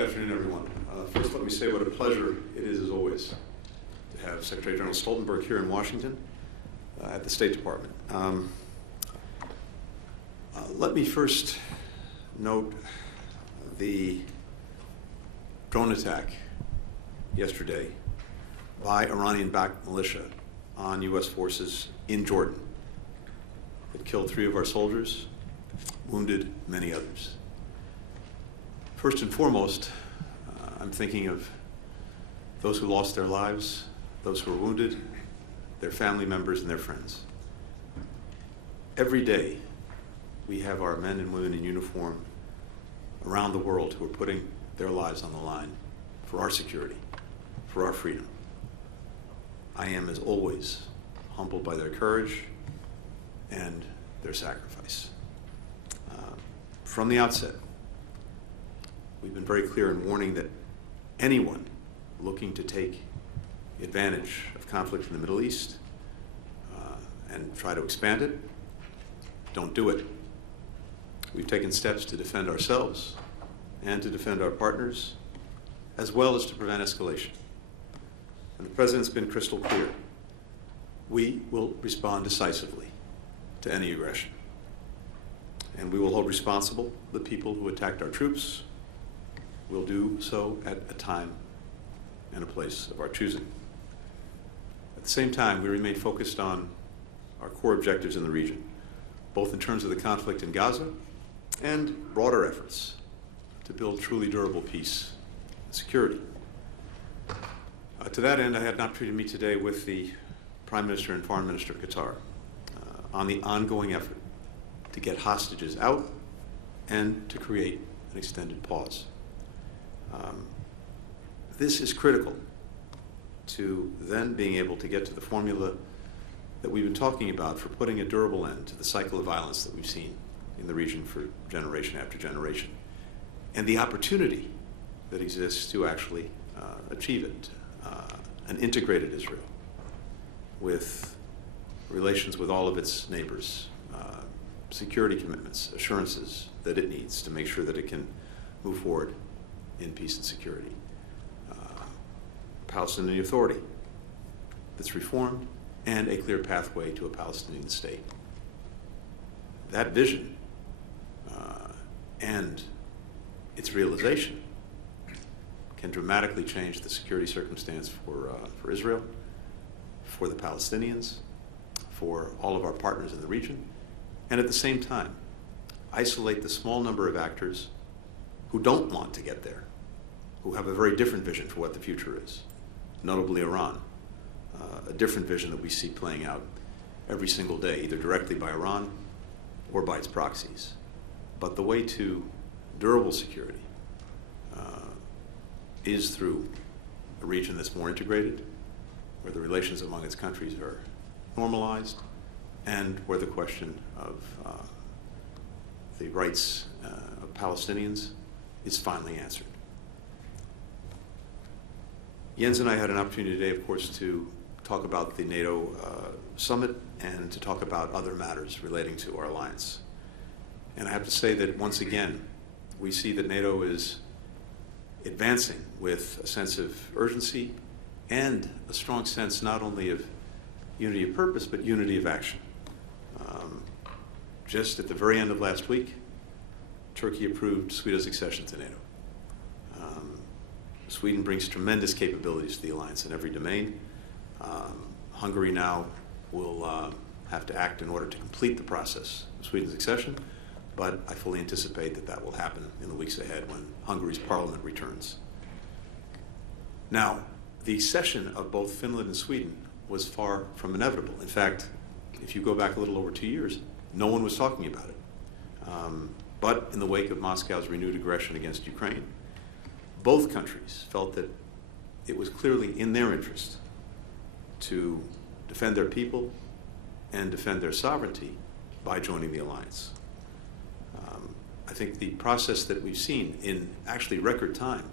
Good afternoon, everyone. First, let me say what a pleasure it is, as always, to have Secretary General Stoltenberg here in Washington at the State Department. Let me first note the drone attack yesterday by Iranian-backed militia on U.S. forces in Jordan. It killed 3 of our soldiers, wounded many others. First and foremost, I'm thinking of those who lost their lives, those who were wounded, their family members, and their friends. Every day, we have our men and women in uniform around the world who are putting their lives on the line for our security, for our freedom. I am, as always, humbled by their courage and their sacrifice. From the outset, we've been very clear in warning that anyone looking to take advantage of conflict in the Middle East and try to expand it, don't do it. We've taken steps to defend ourselves and to defend our partners, as well as to prevent escalation. And the President's been crystal clear. We will respond decisively to any aggression. And we will hold responsible the people who attacked our troops. We'll do so at a time and a place of our choosing. At the same time, we remain focused on our core objectives in the region, both in terms of the conflict in Gaza and broader efforts to build truly durable peace and security. To that end, I had an opportunity to meet today with the Prime Minister and Foreign Minister of Qatar on the ongoing effort to get hostages out and to create an extended pause. This is critical to then being able to get to the formula that we've been talking about for putting a durable end to the cycle of violence that we've seen in the region for generation after generation, and the opportunity that exists to actually achieve it, an integrated Israel with relations with all of its neighbors, security commitments, assurances that it needs to make sure that it can move forward in peace and security. Palestinian Authority that's reformed, and a clear pathway to a Palestinian state. That vision and its realization can dramatically change the security circumstance for Israel, for the Palestinians, for all of our partners in the region, and at the same time, isolate the small number of actors who don't want to get there, who have a very different vision for what the future is, notably Iran, a different vision that we see playing out every single day, either directly by Iran or by its proxies. But the way to durable security is through a region that's more integrated, where the relations among its countries are normalized, and where the question of the rights of Palestinians is finally answered. Jens and I had an opportunity today, of course, to talk about the NATO summit and to talk about other matters relating to our alliance. And I have to say that once again, we see that NATO is advancing with a sense of urgency and a strong sense not only of unity of purpose, but unity of action. Just at the very end of last week, Turkey approved Sweden's accession to NATO. Sweden brings tremendous capabilities to the alliance in every domain. Hungary now will have to act in order to complete the process of Sweden's accession, but I fully anticipate that that will happen in the weeks ahead when Hungary's parliament returns. Now, the accession of both Finland and Sweden was far from inevitable. In fact, if you go back a little over 2 years, no one was talking about it. But in the wake of Moscow's renewed aggression against Ukraine, both countries felt that it was clearly in their interest to defend their people and defend their sovereignty by joining the alliance. I think the process that we've seen in actually record time,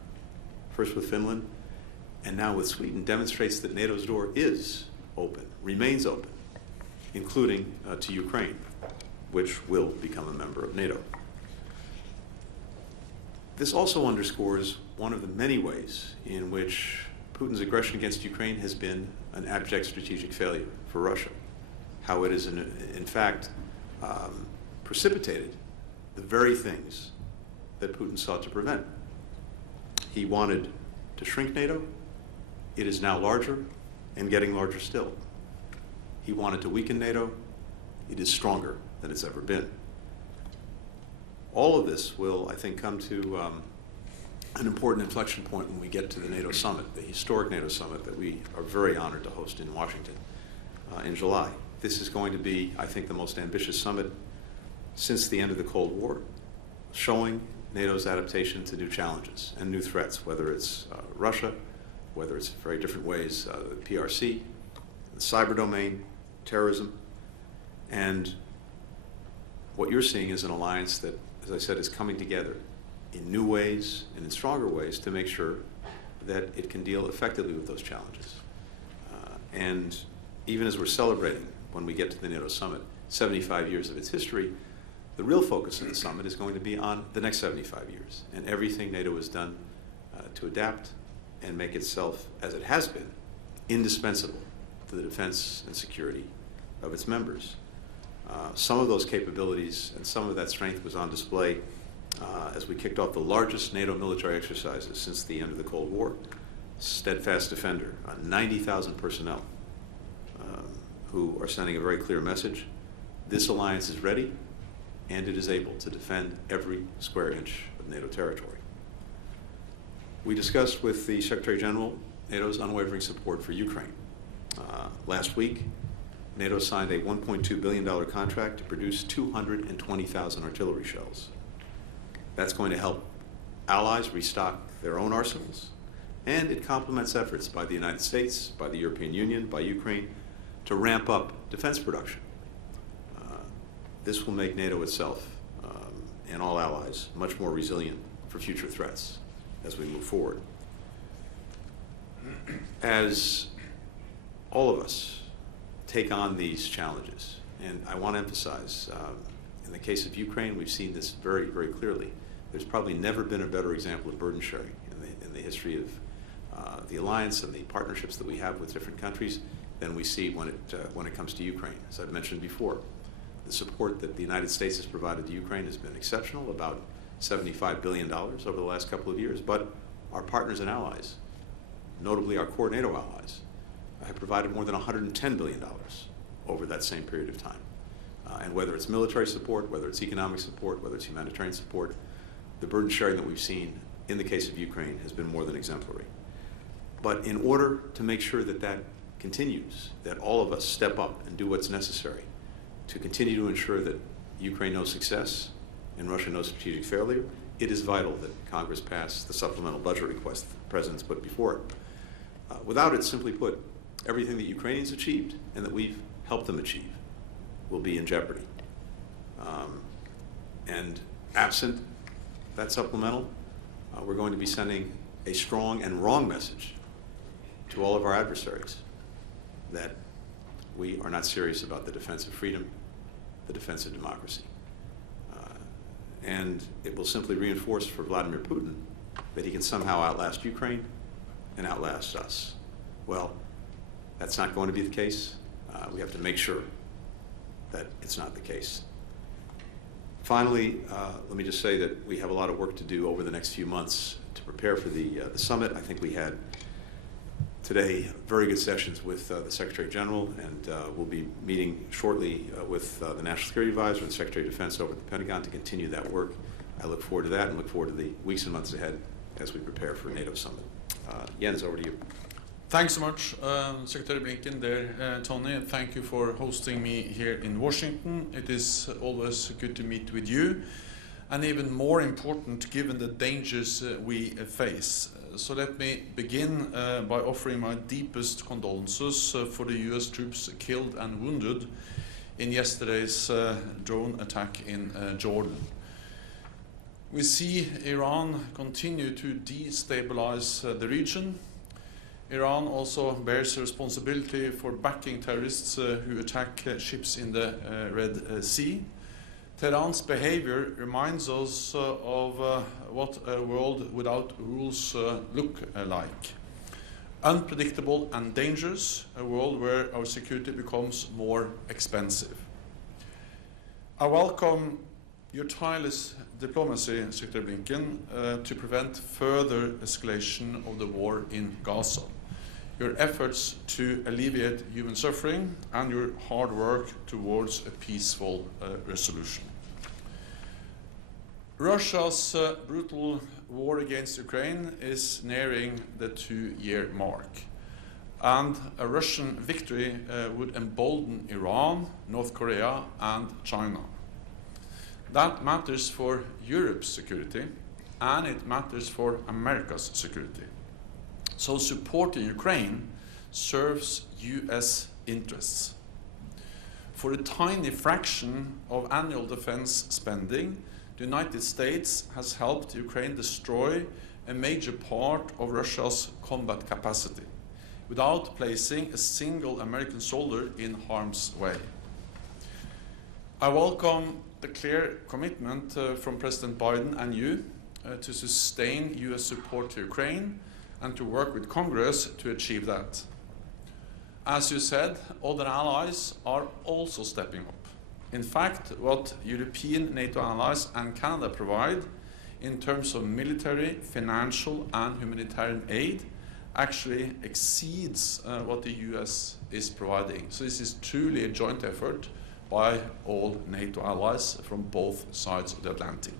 first with Finland and now with Sweden, demonstrates that NATO's door is open, remains open, including to Ukraine, which will become a member of NATO. This also underscores one of the many ways in which Putin's aggression against Ukraine has been an abject strategic failure for Russia. How it has, in fact, precipitated the very things that Putin sought to prevent. He wanted to shrink NATO. It is now larger and getting larger still. He wanted to weaken NATO. It is stronger than it's ever been. All of this will, I think, come to an important inflection point when we get to the NATO summit, the historic NATO summit that we are very honored to host in Washington in July. This is going to be, I think, the most ambitious summit since the end of the Cold War, showing NATO's adaptation to new challenges and new threats, whether it's Russia, whether it's very different ways, the PRC, the cyber domain, terrorism, and what you're seeing is an alliance that, as I said, is coming together in new ways and in stronger ways to make sure that it can deal effectively with those challenges. And even as we're celebrating, when we get to the NATO summit, 75 years of its history, the real focus of the summit is going to be on the next 75 years and everything NATO has done to adapt and make itself, as it has been, indispensable to the defense and security of its members. Some of those capabilities and some of that strength was on display as we kicked off the largest NATO military exercises since the end of the Cold War. Steadfast Defender, 90,000 personnel who are sending a very clear message. This alliance is ready and it is able to defend every square inch of NATO territory. We discussed with the Secretary General NATO's unwavering support for Ukraine. Last week, NATO signed a $1.2 billion contract to produce 220,000 artillery shells. That's going to help allies restock their own arsenals, and it complements efforts by the United States, by the European Union, by Ukraine, to ramp up defense production. This will make NATO itself and all allies much more resilient for future threats as we move forward. As all of us take on these challenges, and I want to emphasize, in the case of Ukraine, we've seen this very, very clearly. There's probably never been a better example of burden sharing in the history of the alliance and the partnerships that we have with different countries than we see when it comes to Ukraine. As I've mentioned before, the support that the United States has provided to Ukraine has been exceptional, about $75 billion over the last couple of years, but our partners and allies, notably our core NATO allies, have provided more than $110 billion over that same period of time. And whether it's military support, whether it's economic support, whether it's humanitarian support, the burden sharing that we've seen in the case of Ukraine has been more than exemplary. But in order to make sure that that continues, that all of us step up and do what's necessary to continue to ensure that Ukraine knows success and Russia knows strategic failure, it is vital that Congress pass the supplemental budget request that the President's put before it. Without it, simply put, everything that Ukrainians achieved and that we've helped them achieve will be in jeopardy. And absent that supplemental, we're going to be sending a strong and wrong message to all of our adversaries that we are not serious about the defense of freedom, the defense of democracy. And it will simply reinforce for Vladimir Putin that he can somehow outlast Ukraine and outlast us. Well, that's not going to be the case. We have to make sure that it's not the case. Finally, let me just say that we have a lot of work to do over the next few months to prepare for the summit. I think we had today very good sessions with the Secretary General, and we'll be meeting shortly with the National Security Advisor and the Secretary of Defense over at the Pentagon to continue that work. I look forward to that and look forward to the weeks and months ahead as we prepare for NATO Summit. Jens, over to you. Thanks so much, Secretary Blinken there, Tony, and thank you for hosting me here in Washington. It is always good to meet with you, and even more important given the dangers we face. So let me begin by offering my deepest condolences for the US troops killed and wounded in yesterday's drone attack in Jordan. We see Iran continue to destabilize the region. Iran also bears responsibility for backing terrorists who attack ships in the Red Sea. Tehran's behavior reminds us of what a world without rules look like. Unpredictable and dangerous, a world where our security becomes more expensive. I welcome your tireless diplomacy, Secretary Blinken, to prevent further escalation of the war in Gaza, your efforts to alleviate human suffering, and your hard work towards a peaceful resolution. Russia's brutal war against Ukraine is nearing the 2-year mark, and a Russian victory would embolden Iran, North Korea, and China. That matters for Europe's security, and it matters for America's security. So supporting Ukraine serves US interests. For a tiny fraction of annual defense spending, the United States has helped Ukraine destroy a major part of Russia's combat capacity without placing a single American soldier in harm's way. I welcome the clear commitment from President Biden and you to sustain US support to Ukraine and to work with Congress to achieve that. As you said, other allies are also stepping up. In fact, what European NATO allies and Canada provide in terms of military, financial, and humanitarian aid actually exceeds what the US is providing. So this is truly a joint effort by all NATO allies from both sides of the Atlantic.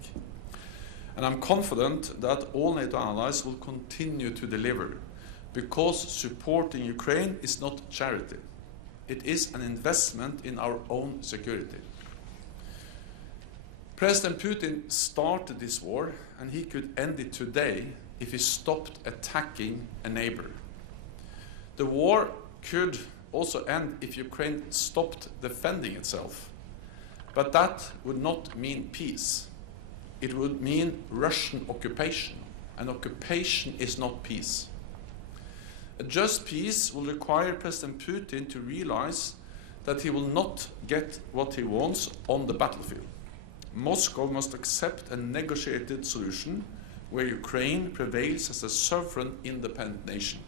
And I'm confident that all NATO allies will continue to deliver, because supporting Ukraine is not charity. It is an investment in our own security. President Putin started this war, and he could end it today if he stopped attacking a neighbor. The war could also end if Ukraine stopped defending itself. But that would not mean peace. It would mean Russian occupation. And occupation is not peace. A just peace will require President Putin to realize that he will not get what he wants on the battlefield. Moscow must accept a negotiated solution where Ukraine prevails as a sovereign, independent nation.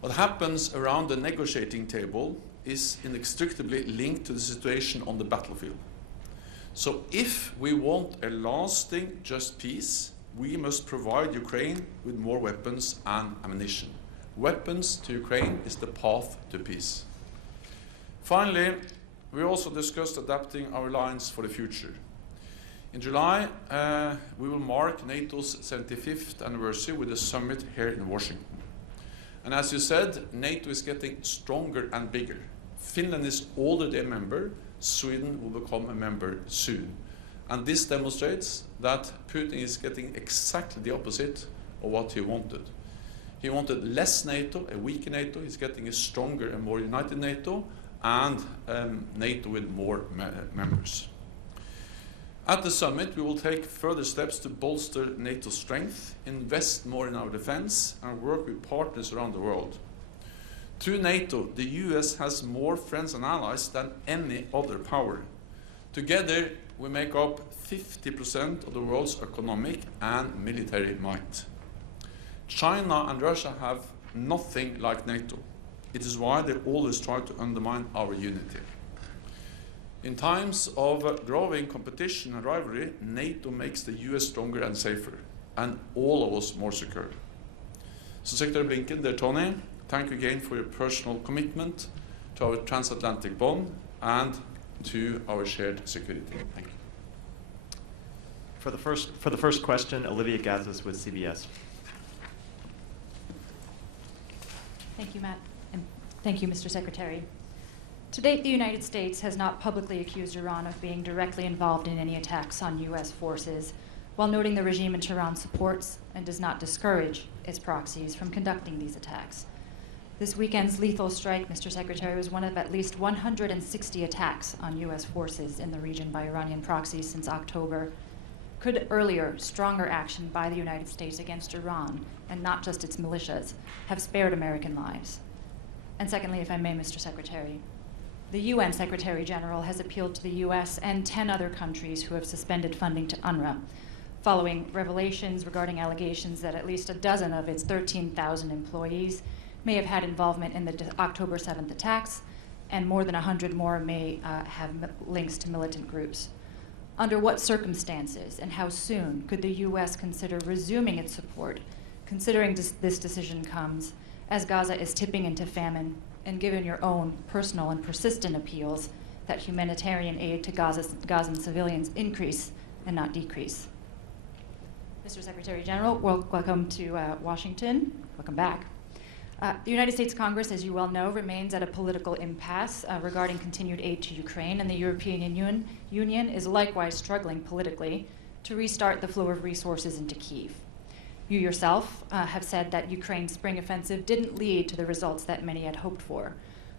What happens around the negotiating table is inextricably linked to the situation on the battlefield. So if we want a lasting, just peace, we must provide Ukraine with more weapons and ammunition. Weapons to Ukraine is the path to peace. Finally, we also discussed adapting our alliance for the future. In July, we will mark NATO's 75th anniversary with a summit here in Washington. And as you said, NATO is getting stronger and bigger. Finland is already a member. Sweden will become a member soon. And this demonstrates that Putin is getting exactly the opposite of what he wanted. He wanted less NATO, a weaker NATO. He's getting a stronger and more united NATO, and NATO with more members. At the summit, we will take further steps to bolster NATO's strength, invest more in our defense, and work with partners around the world. Through NATO, the US has more friends and allies than any other power. Together, we make up 50% of the world's economic and military might. China and Russia have nothing like NATO. It is why they always try to undermine our unity. In times of growing competition and rivalry, NATO makes the US stronger and safer, and all of us more secure. So Secretary Blinken, dear Tony, thank you again for your personal commitment to our transatlantic bond and to our shared security. Thank you. For the first question, Olivia Gazis with CBS. Thank you, Matt, and thank you, Mr. Secretary. To date, the United States has not publicly accused Iran of being directly involved in any attacks on U.S. forces, while noting the regime in Tehran supports and does not discourage its proxies from conducting these attacks. This weekend's lethal strike, Mr. Secretary, was one of at least 160 attacks on U.S. forces in the region by Iranian proxies since October. Could earlier, stronger action by the United States against Iran, and not just its militias, have spared American lives? And secondly, if I may, Mr. Secretary, The UN Secretary General has appealed to the US and 10 other countries who have suspended funding to UNRWA, following revelations regarding allegations that at least a dozen of its 13,000 employees may have had involvement in the October 7th attacks, and more than 100 more may have links to militant groups. Under what circumstances and how soon could the US consider resuming its support, considering this decision comes as Gaza is tipping into famine, and given your own personal and persistent appeals that humanitarian aid to Gazan civilians increase and not decrease? Mr. Secretary General, welcome to Washington. Welcome back. The United States Congress, as you well know, remains at a political impasse regarding continued aid to Ukraine, and the European Union is likewise struggling politically to restart the flow of resources into Kyiv. You yourself have said that Ukraine's spring offensive didn't lead to the results that many had hoped for.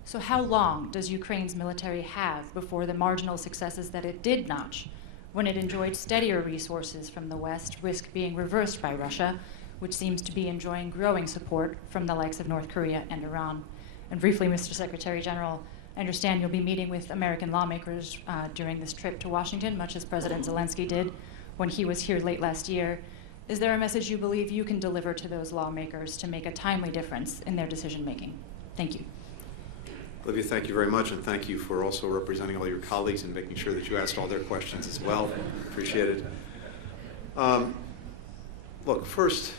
So how long does Ukraine's military have before the marginal successes that it did notch, when it enjoyed steadier resources from the West, risk being reversed by Russia, which seems to be enjoying growing support from the likes of North Korea and Iran? And briefly, Mr. Secretary General, I understand you'll be meeting with American lawmakers during this trip to Washington, much as President Zelensky did when he was here late last year. Is there a message you believe you can deliver to those lawmakers to make a timely difference in their decision-making? Thank you. Olivia, thank you very much, and thank you for also representing all your colleagues and making sure that you asked all their questions as well. Appreciate it. Look, first,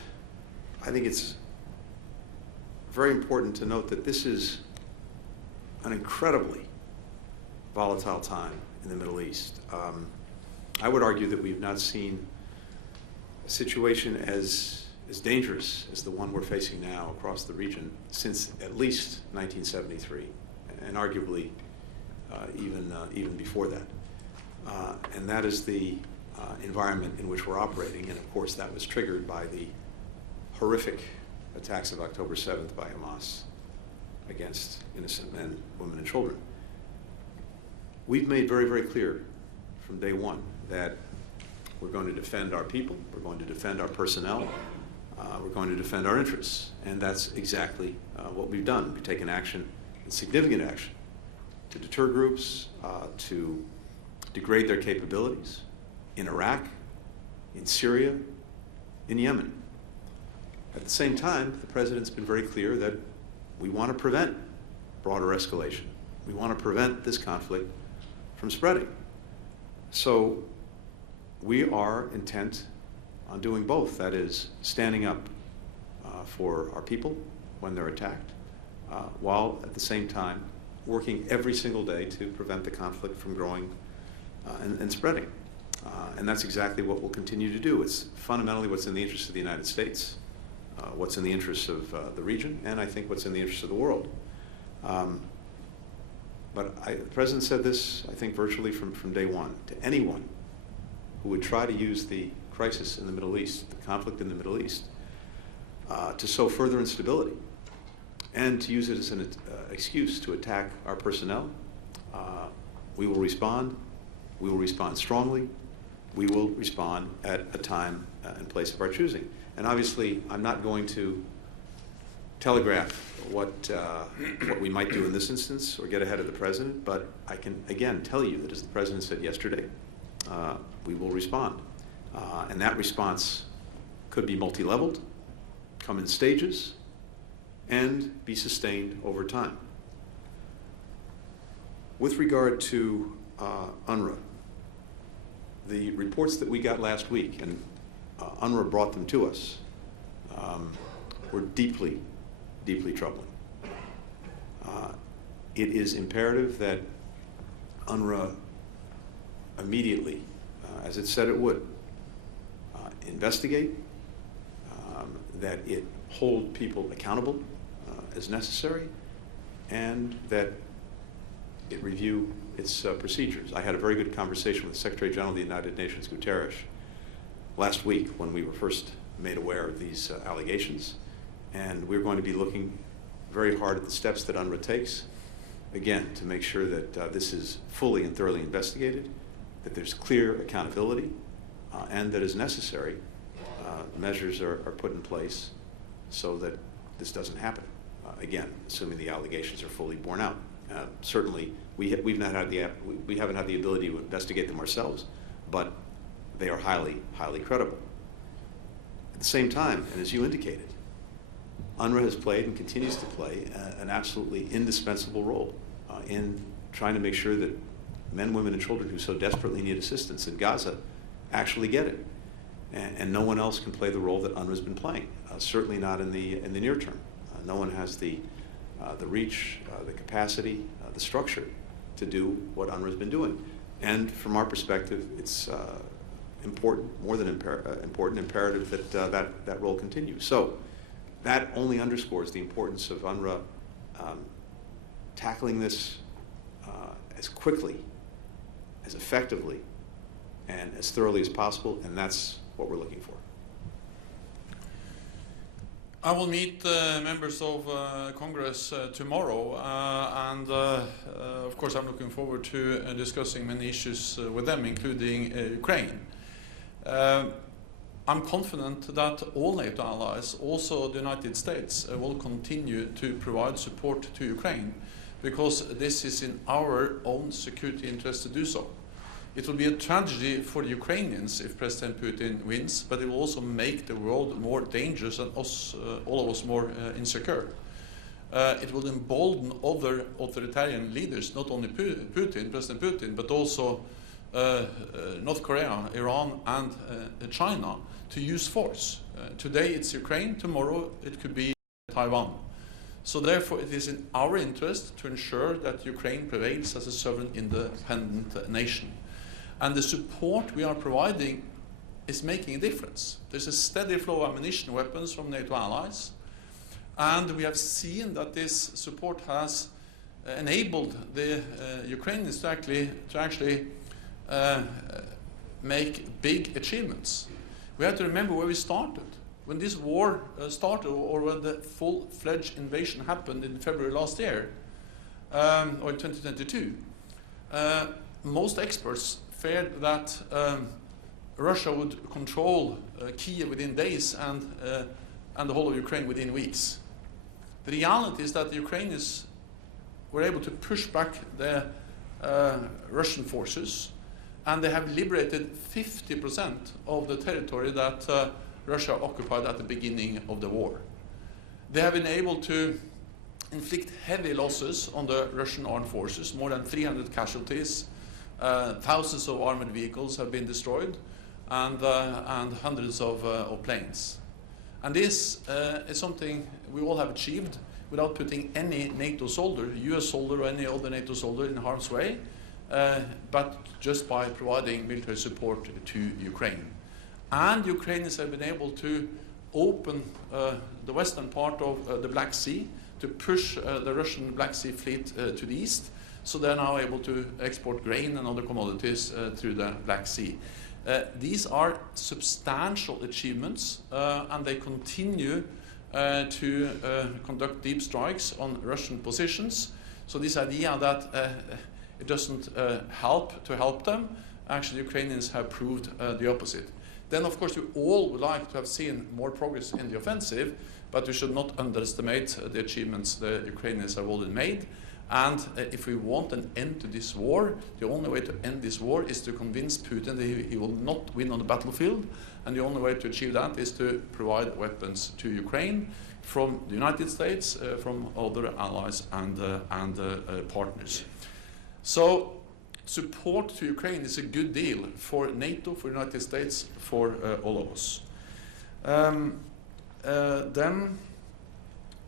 I think it's very important to note that this is an incredibly volatile time in the Middle East. I would argue that we've not seen a situation as dangerous as the one we're facing now across the region since at least 1973, and arguably even before that. And that is the environment in which we're operating, and of course that was triggered by the horrific attacks of October 7th by Hamas against innocent men, women, and children. We've made very, very clear from day one that we're going to defend our people, we're going to defend our personnel, we're going to defend our interests, and that's exactly what we've done. We've taken action, significant action, to deter groups, to degrade their capabilities in Iraq, in Syria, in Yemen. At the same time, the President's been very clear that we want to prevent broader escalation. We want to prevent this conflict from spreading. So we are intent on doing both. That is, standing up for our people when they're attacked, while at the same time working every single day to prevent the conflict from growing and spreading. And that's exactly what we'll continue to do. It's fundamentally what's in the interest of the United States, what's in the interest of the region, and I think what's in the interest of the world. But the President said this, I think, virtually from day one. To anyone who would try to use the crisis in the Middle East, the conflict in the Middle East, to sow further instability and to use it as an excuse to attack our personnel, we will respond. We will respond strongly. We will respond at a time and place of our choosing. And obviously, I'm not going to telegraph what we might do in this instance or get ahead of the President, but I can, again, tell you that as the President said yesterday, we will respond. And that response could be multi-leveled, come in stages, and be sustained over time. With regard to UNRWA, the reports that we got last week, and UNRWA brought them to us, were deeply, deeply troubling. It is imperative that UNRWA immediately, as it said it would, investigate, that it hold people accountable as necessary, and that it review its procedures. I had a very good conversation with the Secretary General of the United Nations, Guterres, last week when we were first made aware of these allegations, and we're going to be looking very hard at the steps that UNRWA takes, again, to make sure that this is fully and thoroughly investigated, that there's clear accountability, and that as necessary, measures are put in place so that this doesn't happen. Again, assuming the allegations are fully borne out. Certainly, we haven't had the ability to investigate them ourselves, but they are highly, highly credible. At the same time, and as you indicated, UNRWA has played and continues to play an absolutely indispensable role in trying to make sure that men, women, and children who so desperately need assistance in Gaza actually get it. And no one else can play the role that UNRWA's been playing, certainly not in the near term. No one has the reach, the capacity, the structure to do what UNRWA's been doing. And from our perspective, it's important, more than important, imperative that role continues. So that only underscores the importance of UNRWA tackling this as quickly, as effectively, and as thoroughly as possible, and that's what we're looking for. I will meet members of Congress tomorrow, and of course I'm looking forward to discussing many issues with them, including Ukraine. I'm confident that all NATO allies, also the United States, will continue to provide support to Ukraine, because this is in our own security interest to do so. It will be a tragedy for the Ukrainians if President Putin wins, but it will also make the world more dangerous and all of us more insecure. It will embolden other authoritarian leaders, not only President Putin, but also North Korea, Iran, and China, to use force. Today it's Ukraine, tomorrow it could be Taiwan. So therefore it is in our interest to ensure that Ukraine prevails as a sovereign independent nation. And the support we are providing is making a difference. There's a steady flow of ammunition and weapons from NATO allies, and we have seen that this support has enabled the Ukrainians to actually make big achievements. We have to remember where we started. When this war started, or when the full-fledged invasion happened in February last year, or in 2022, most experts feared that Russia would control Kiev within days and the whole of Ukraine within weeks. The reality is that the Ukrainians were able to push back the Russian forces, and they have liberated 50% of the territory that Russia occupied at the beginning of the war. They have been able to inflict heavy losses on the Russian armed forces, more than 300 casualties. Thousands of armored vehicles have been destroyed, and hundreds of planes. And this is something we all have achieved without putting any NATO soldier, US soldier or any other NATO soldier, in harm's way, but just by providing military support to Ukraine. And Ukrainians have been able to open the western part of the Black Sea to push the Russian Black Sea fleet to the east. So they're now able to export grain and other commodities through the Black Sea. These are substantial achievements, and they continue to conduct deep strikes on Russian positions. So this idea that it doesn't help to help them, actually Ukrainians have proved the opposite. Then of course we all would like to have seen more progress in the offensive, but we should not underestimate the achievements the Ukrainians have already made. And if we want an end to this war, the only way to end this war is to convince Putin that he will not win on the battlefield. And the only way to achieve that is to provide weapons to Ukraine from the United States, from other allies and partners. So support to Ukraine is a good deal for NATO, for the United States, for all of us. Then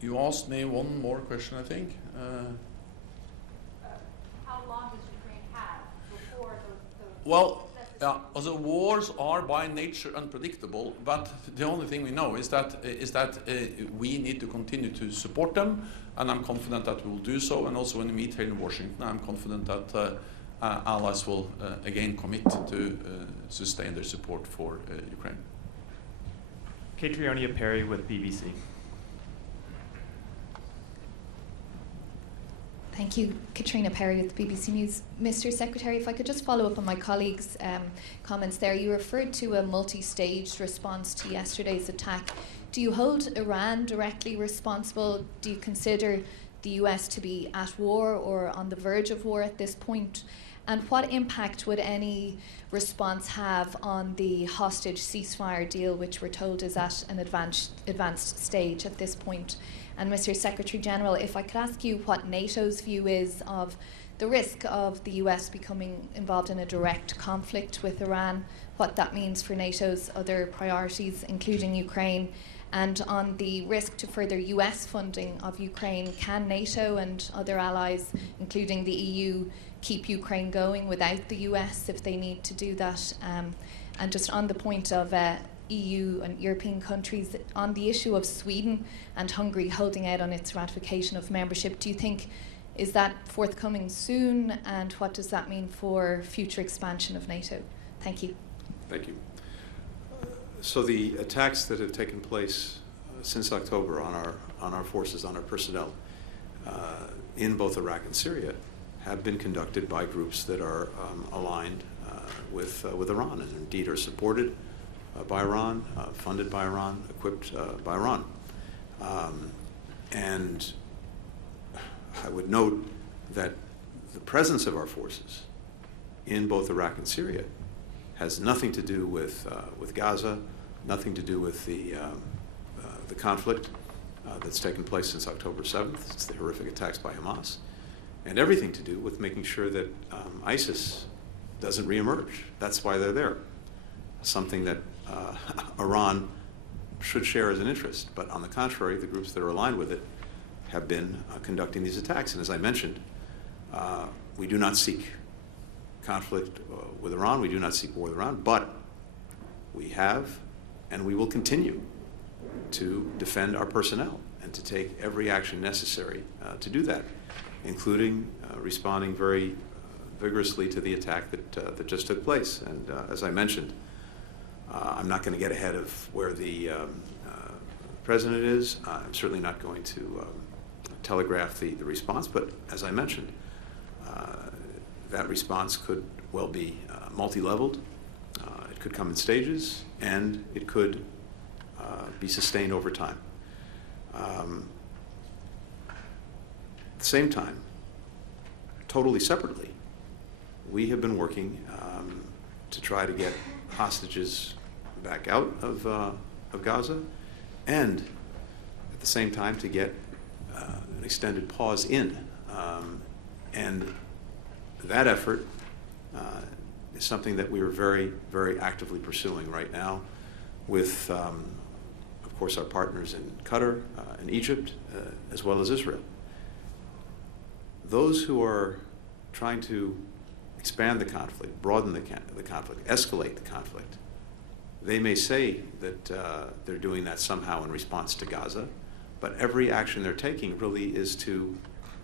you asked me one more question, I think. Well, the wars are by nature unpredictable, but the only thing we know is that we need to continue to support them, and I'm confident that we will do so. And also when we meet here in Washington, I'm confident that allies will again commit to sustain their support for Ukraine. Catriona Perry with BBC. Thank you. Katrina Perry with BBC News. Mr. Secretary, if I could just follow up on my colleague's comments there. You referred to a multi-staged response to yesterday's attack. Do you hold Iran directly responsible? Do you consider the US to be at war or on the verge of war at this point? And what impact would any response have on the hostage ceasefire deal, which we're told is at an advanced stage at this point? And Mr. Secretary General, if I could ask you what NATO's view is of the risk of the US becoming involved in a direct conflict with Iran, what that means for NATO's other priorities, including Ukraine, and on the risk to further US funding of Ukraine, can NATO and other allies, including the EU, keep Ukraine going without the US if they need to do that? And just on the point of EU and European countries, on the issue of Sweden and Hungary holding out on its ratification of membership, do you think, is that forthcoming soon, and what does that mean for future expansion of NATO? Thank you. Thank you. So the attacks that have taken place since October on our forces, on our personnel, in both Iraq and Syria, have been conducted by groups that are aligned with Iran, and indeed are supported by Iran, funded by Iran, equipped by Iran. And I would note that the presence of our forces in both Iraq and Syria has nothing to do with Gaza, nothing to do with the conflict that's taken place since October 7th. It's the horrific attacks by Hamas, and everything to do with making sure that ISIS doesn't reemerge. That's why they're there. Something that Iran should share as an interest, but on the contrary, the groups that are aligned with it have been conducting these attacks. And as I mentioned, we do not seek conflict with Iran. We do not seek war with Iran, but we have and we will continue to defend our personnel and to take every action necessary to do that, including responding very vigorously to the attack that just took place. And as I mentioned, I'm not going to get ahead of where the president is. I'm certainly not going to telegraph the response, but as I mentioned, that response could well be multi-leveled. It could come in stages, and it could be sustained over time. At the same time, totally separately, we have been working to try to get hostages back out of Gaza, and at the same time to get an extended pause in. And that effort is something that we are very, very actively pursuing right now with, of course, our partners in Qatar and Egypt, as well as Israel. Those who are trying to expand the conflict, broaden the conflict, escalate the conflict, they may say that they're doing that somehow in response to Gaza, but every action they're taking really is to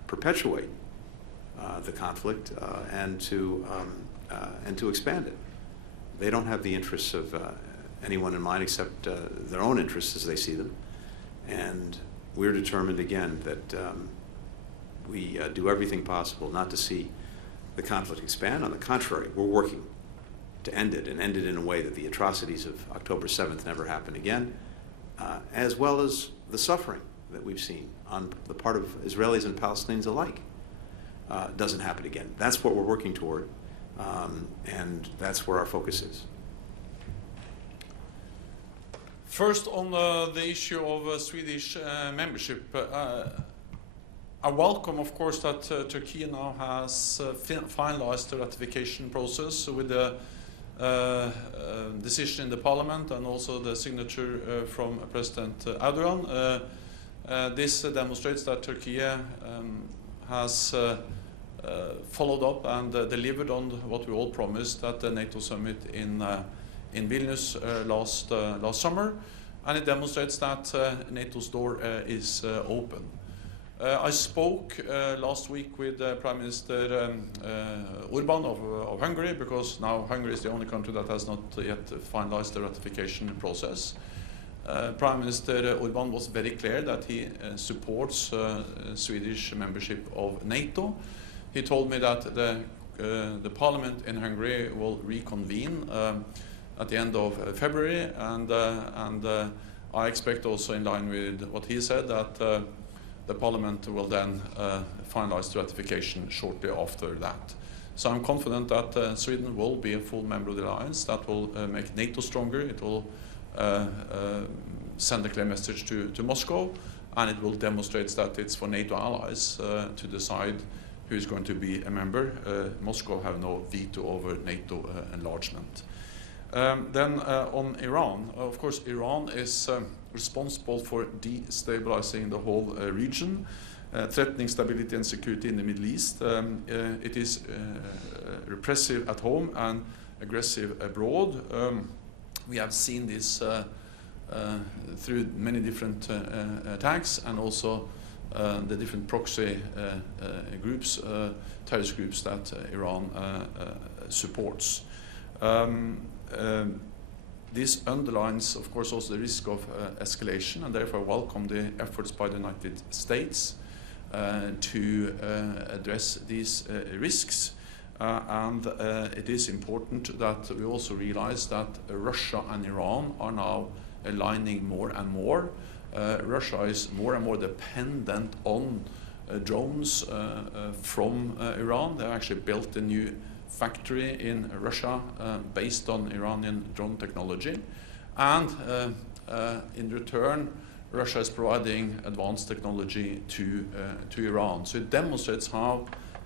perpetuate the conflict and to expand it. They don't have the interests of anyone in mind except their own interests as they see them. And we're determined again that we do everything possible not to see the conflict expand. On the contrary, we're working to end it, and end it in a way that the atrocities of October 7th never happen again, as well as the suffering that we've seen on the part of Israelis and Palestinians alike doesn't happen again. That's what we're working toward, and that's where our focus is. First, on the issue of Swedish membership, I welcome, of course, that Turkey now has finalized the ratification process with the decision in the parliament and also the signature from President Erdogan. This demonstrates that Turkey has followed up and delivered on what we all promised at the NATO summit in Vilnius last summer, and it demonstrates that NATO's door is open. I spoke last week with Prime Minister Orban of Hungary, because now Hungary is the only country that has not yet finalized the ratification process. Prime Minister Orban was very clear that he supports Swedish membership of NATO. He told me that the parliament in Hungary will reconvene at the end of February, and I expect also, in line with what he said, that the Parliament will then finalize the ratification shortly after that. So I'm confident that Sweden will be a full member of the alliance. That will make NATO stronger. It will send a clear message to Moscow, and it will demonstrate that it's for NATO allies to decide who is going to be a member. Moscow have no veto over NATO enlargement. Then on Iran, of course, Iran is responsible for destabilizing the whole region, threatening stability and security in the Middle East. It is repressive at home and aggressive abroad. We have seen this through many different attacks, and also the different proxy groups, terrorist groups that Iran supports. This underlines, of course, also the risk of escalation, and therefore welcome the efforts by the United States to address these risks. And it is important that we also realize that Russia and Iran are now aligning more and more. Russia is more and more dependent on drones from Iran. They actually built a new factory in Russia based on Iranian drone technology. And in return, Russia is providing advanced technology to Iran. So it demonstrates how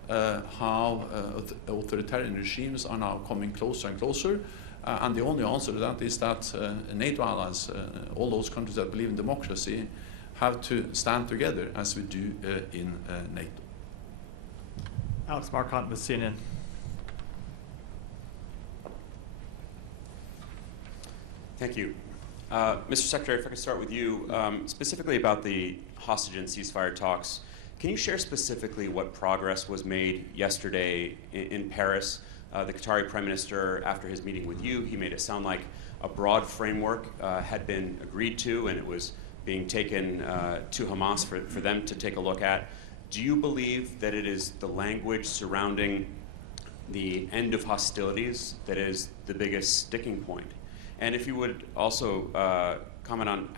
authoritarian regimes are now coming closer and closer. And the only answer to that is that NATO allies, all those countries that believe in democracy, have to stand together as we do in NATO. Alex Marquardt with CNN. Thank you. Mr. Secretary, if I could start with you, specifically about the hostage and ceasefire talks. Can you share specifically what progress was made yesterday in Paris? The Qatari Prime Minister, after his meeting with you, he made it sound like a broad framework had been agreed to, and it was being taken to Hamas for them to take a look at. Do you believe that it is the language surrounding the end of hostilities that is the biggest sticking point? And if you would also comment on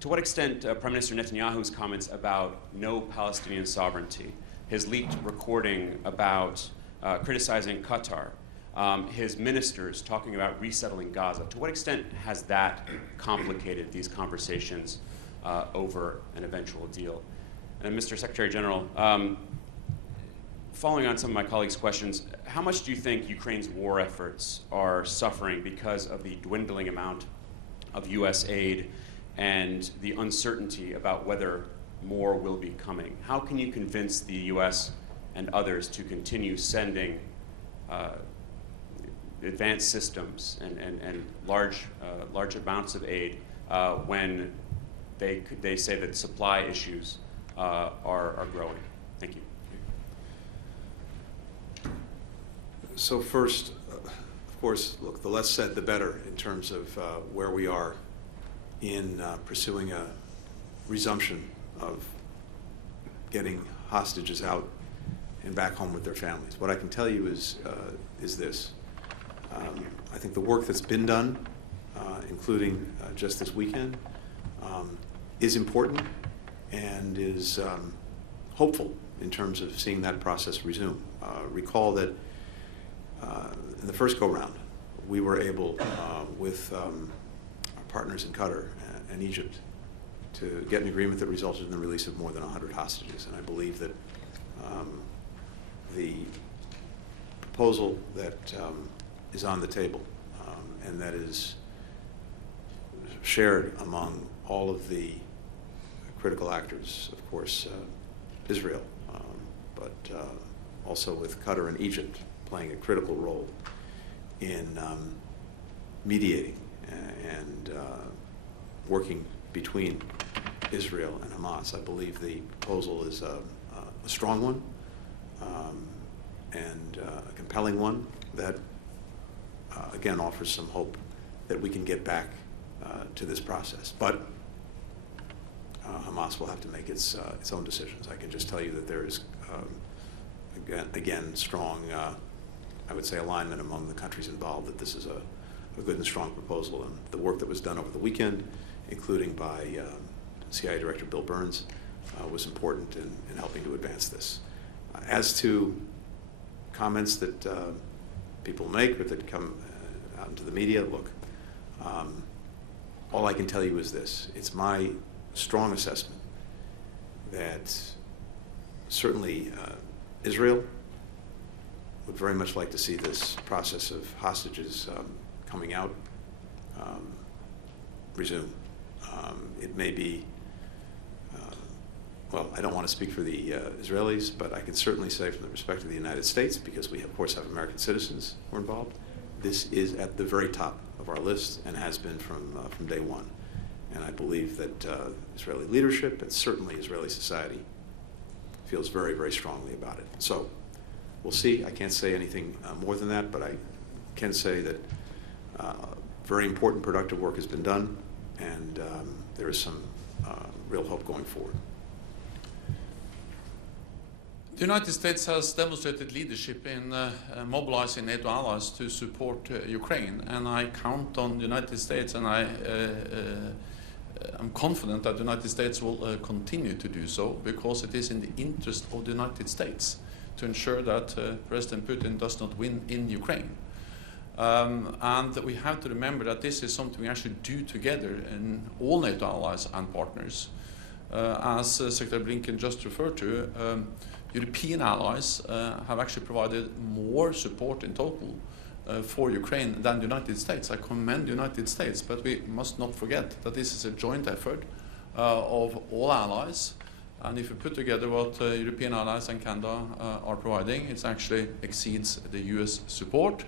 to what extent Prime Minister Netanyahu's comments about no Palestinian sovereignty, his leaked recording about criticizing Qatar, his ministers talking about resettling Gaza, to what extent has that complicated these conversations over an eventual deal? And Mr. Secretary General, following on some of my colleagues' questions, how much do you think Ukraine's war efforts are suffering because of the dwindling amount of U.S. aid and the uncertainty about whether more will be coming? How can you convince the U.S. and others to continue sending advanced systems and large amounts of aid when they say that supply issues are growing? Thank you. So first, of course, look, the less said, the better in terms of where we are in pursuing a resumption of getting hostages out and back home with their families. What I can tell you is this. I think the work that's been done, including just this weekend, is important and is hopeful in terms of seeing that process resume. Recall that in the first go-round, we were able, with our partners in Qatar and Egypt, to get an agreement that resulted in the release of more than 100 hostages. And I believe that the proposal that is on the table and that is shared among all of the critical actors, of course, Israel, but also with Qatar and Egypt playing a critical role in mediating and working between Israel and Hamas. I believe the proposal is a strong one and a compelling one that, again, offers some hope that we can get back to this process. But Hamas will have to make its own decisions. I can just tell you that there is, again, strong, I would say, alignment among the countries involved that this is a good and strong proposal. And the work that was done over the weekend, including by CIA Director Bill Burns, was important in helping to advance this. As to comments that people make or that come out into the media, look, all I can tell you is this. It's my strong assessment that certainly Israel would very much like to see this process of hostages coming out resume. It may be, well, I don't want to speak for the Israelis, but I can certainly say from the perspective of the United States, because we of course have American citizens who are involved, this is at the very top of our list and has been from day one. And I believe that Israeli leadership and certainly Israeli society feels very, very strongly about it. So we'll see. I can't say anything more than that, but I can say that very important productive work has been done, and there is some real hope going forward. The United States has demonstrated leadership in mobilizing NATO allies to support Ukraine, and I count on the United States, and I'm confident that the United States will continue to do so, because it is in the interest of the United States to ensure that President Putin does not win in Ukraine. And we have to remember that this is something we actually do together in all NATO allies and partners. As Secretary Blinken just referred to, European allies have actually provided more support in total for Ukraine than the United States. I commend the United States, but we must not forget that this is a joint effort of all allies. And if you put together what European allies and Canada are providing, it actually exceeds the US support.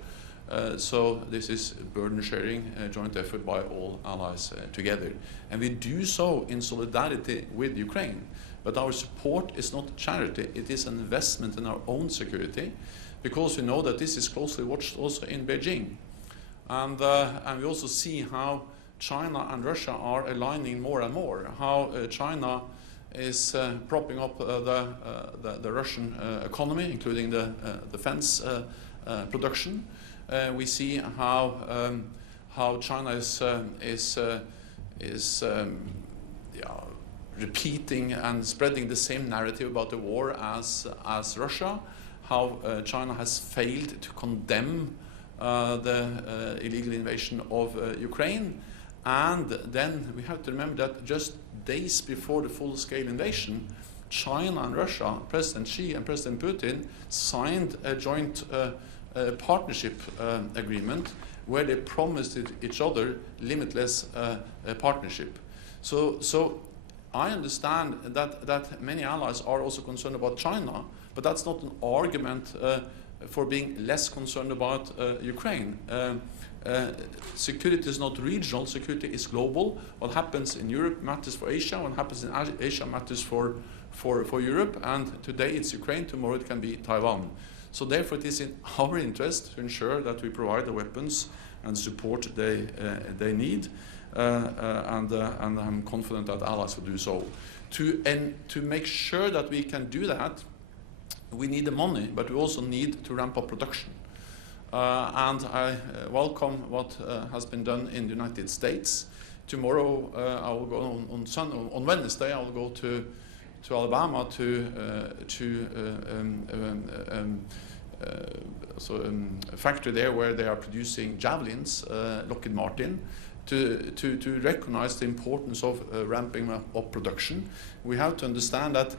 So this is burden sharing, joint effort by all allies together. And we do so in solidarity with Ukraine. But our support is not charity, it is an investment in our own security, because we know that this is closely watched also in Beijing. And we also see how China and Russia are aligning more and more, how China is propping up the Russian economy, including the defense production. We see how China is repeating and spreading the same narrative about the war as Russia, how China has failed to condemn the illegal invasion of Ukraine. And then we have to remember that just days before the full-scale invasion, China and Russia, President Xi and President Putin, signed a joint partnership agreement where they promised each other limitless partnership. So I understand that many allies are also concerned about China, but that's not an argument for being less concerned about Ukraine. Security is not regional, security is global. What happens in Europe matters for Asia, what happens in Asia matters for Europe, and today it's Ukraine, tomorrow it can be Taiwan. So therefore it is in our interest to ensure that we provide the weapons and support they need, and I'm confident that allies will do so. To make sure that we can do that, we need the money, but we also need to ramp up production. And I welcome what has been done in the United States. Tomorrow I will go on Wednesday I will go to Alabama to a factory there where they are producing javelins, Lockheed Martin, to recognize the importance of ramping up production. We have to understand that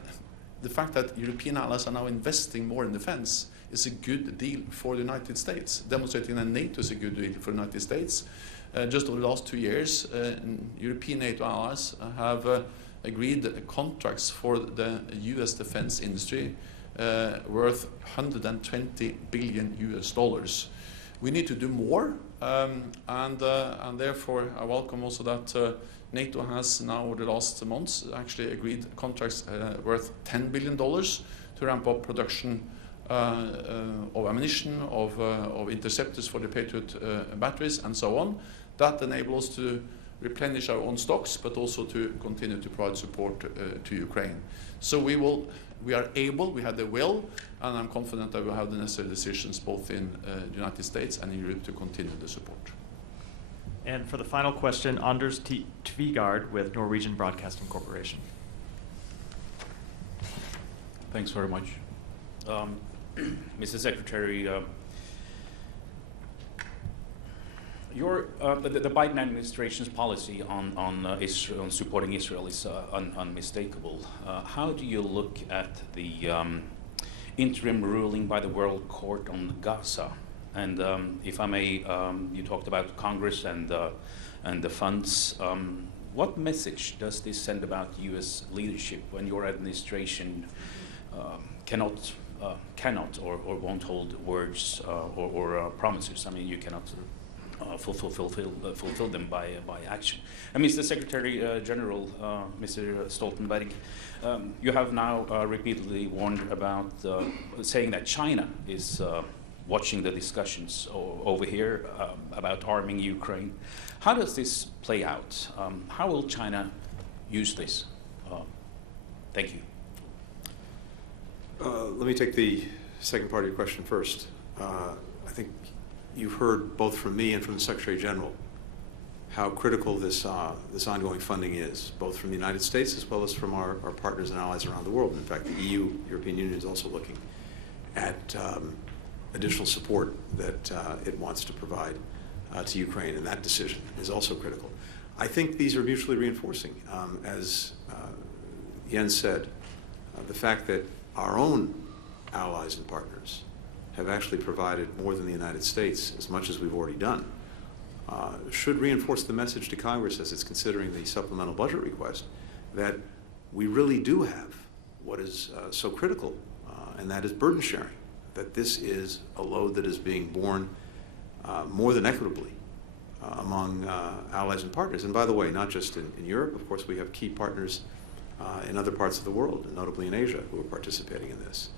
the fact that European allies are now investing more in defense is a good deal for the United States, demonstrating that NATO is a good deal for the United States. Just over the last 2 years, European NATO allies have agreed contracts for the US defense industry worth $120 billion US. We need to do more, and therefore I welcome also that NATO has now over the last months actually agreed contracts worth $10 billion to ramp up production of ammunition, of interceptors for the Patriot batteries and so on. That enables us to replenish our own stocks, but also to continue to provide support to Ukraine. So we have the will, and I'm confident that we'll have the necessary decisions both in the United States and in Europe to continue the support. And for the final question, Anders Tvegard with Norwegian Broadcasting Corporation. Thanks very much. Mr. Secretary, the Biden administration's policy on supporting Israel is unmistakable. How do you look at the interim ruling by the World Court on Gaza? And if I may, you talked about Congress and the funds. What message does this send about U.S. leadership when your administration cannot or won't hold words or promises? I mean, you cannot fulfill them by action. And Mr. Secretary General, Mr. Stoltenberg, you have now repeatedly warned about saying that China is watching the discussions over here about arming Ukraine. How does this play out? How will China use this? Thank you. Let me take the second part of your question first. I think you've heard both from me and from the Secretary General how critical this ongoing funding is, both from the United States as well as from our partners and allies around the world. In fact, the EU, European Union, is also looking at additional support that it wants to provide to Ukraine, and that decision is also critical. I think these are mutually reinforcing. As Jens said, the fact that our own allies and partners have actually provided more than the United States, as much as we've already done, should reinforce the message to Congress as it's considering the supplemental budget request that we really do have what is so critical, and that is burden sharing, that this is a load that is being borne more than equitably among allies and partners. And by the way, not just in Europe, of course, we have key partners in other parts of the world, and notably in Asia, who are participating in this.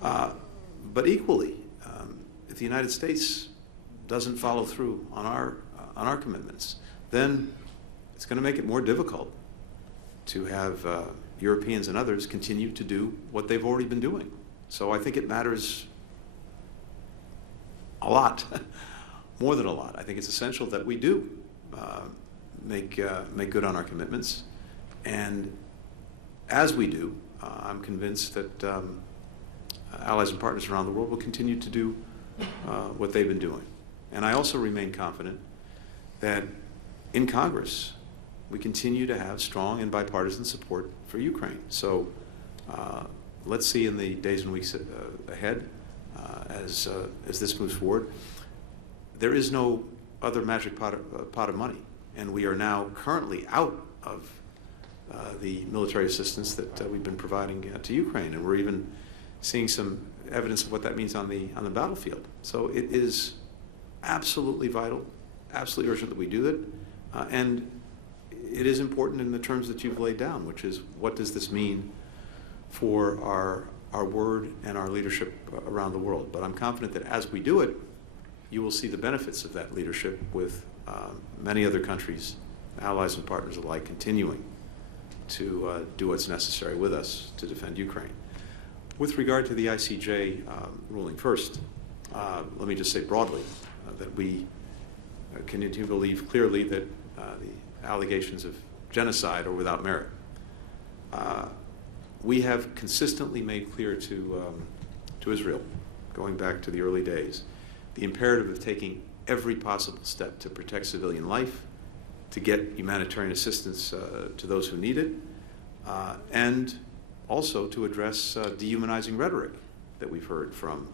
But equally, if the United States doesn't follow through on our commitments, then it's going to make it more difficult to have Europeans and others continue to do what they've already been doing. So I think it matters a lot, more than a lot. I think it's essential that we do make good on our commitments, and as we do, I'm convinced that allies and partners around the world will continue to do what they've been doing. And I also remain confident that in Congress, we continue to have strong and bipartisan support for Ukraine. So let's see in the days and weeks ahead as this moves forward. There is no other magic pot of money, and we are now currently out of the military assistance that we've been providing to Ukraine, and we're even seeing some evidence of what that means on the battlefield. So it is absolutely vital, absolutely urgent that we do that, and it is important in the terms that you've laid down, which is what does this mean for our word and our leadership around the world. But I'm confident that as we do it, you will see the benefits of that leadership with many other countries, allies and partners alike, continuing to do what's necessary with us to defend Ukraine. With regard to the ICJ ruling first, let me just say broadly that we continue to believe clearly that the allegations of genocide are without merit. We have consistently made clear to Israel, going back to the early days, the imperative of taking every possible step to protect civilian life, to get humanitarian assistance to those who need it, and also to address dehumanizing rhetoric that we've heard from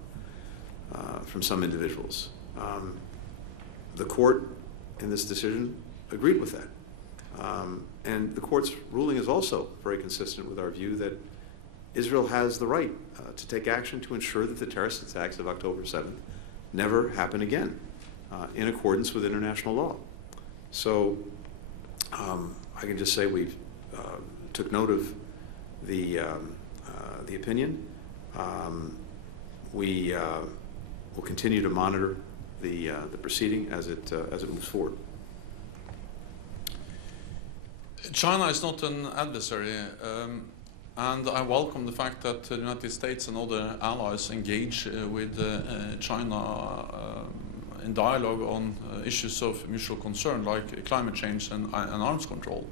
some individuals. The court in this decision agreed with that. And the court's ruling is also very consistent with our view that Israel has the right to take action to ensure that the terrorist attacks of October 7th never happen again in accordance with international law. So I can just say we took note of the opinion. We will continue to monitor the proceeding as it moves forward. China is not an adversary, and I welcome the fact that the United States and other allies engage with China in dialogue on issues of mutual concern like climate change and arms control.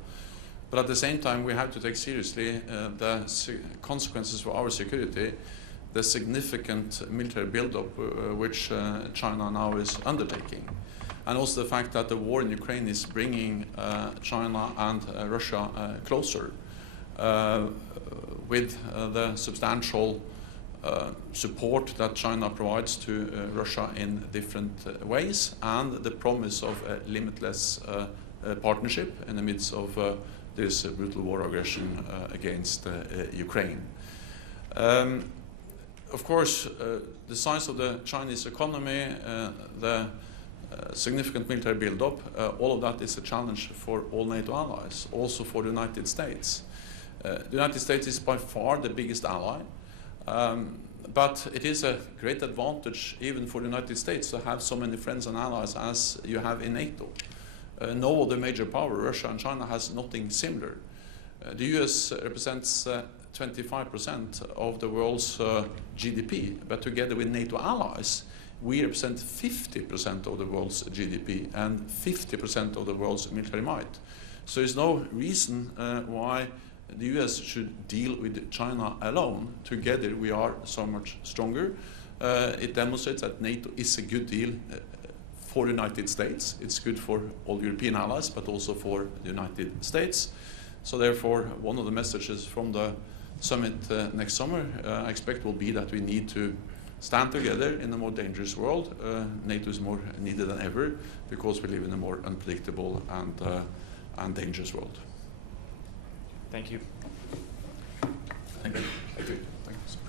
But at the same time, we have to take seriously the consequences for our security, the significant military buildup which China now is undertaking. And also the fact that the war in Ukraine is bringing China and Russia closer with the substantial support that China provides to Russia in different ways, and the promise of a limitless partnership in the midst of this brutal war aggression against Ukraine. Of course, the size of the Chinese economy, the significant military buildup, all of that is a challenge for all NATO allies, also for the United States. The United States is by far the biggest ally, but it is a great advantage even for the United States to have so many friends and allies as you have in NATO. No other major power, Russia and China, has nothing similar. The US represents 25% of the world's GDP, but together with NATO allies, we represent 50% of the world's GDP and 50% of the world's military might. So there's no reason why the US should deal with China alone. Together we are so much stronger. It demonstrates that NATO is a good deal for the United States. It's good for all European allies, but also for the United States. So therefore, one of the messages from the summit next summer, I expect, will be that we need to stand together in a more dangerous world. NATO is more needed than ever because we live in a more unpredictable and dangerous world. Thank you. Thank you. Thank you. Thank you.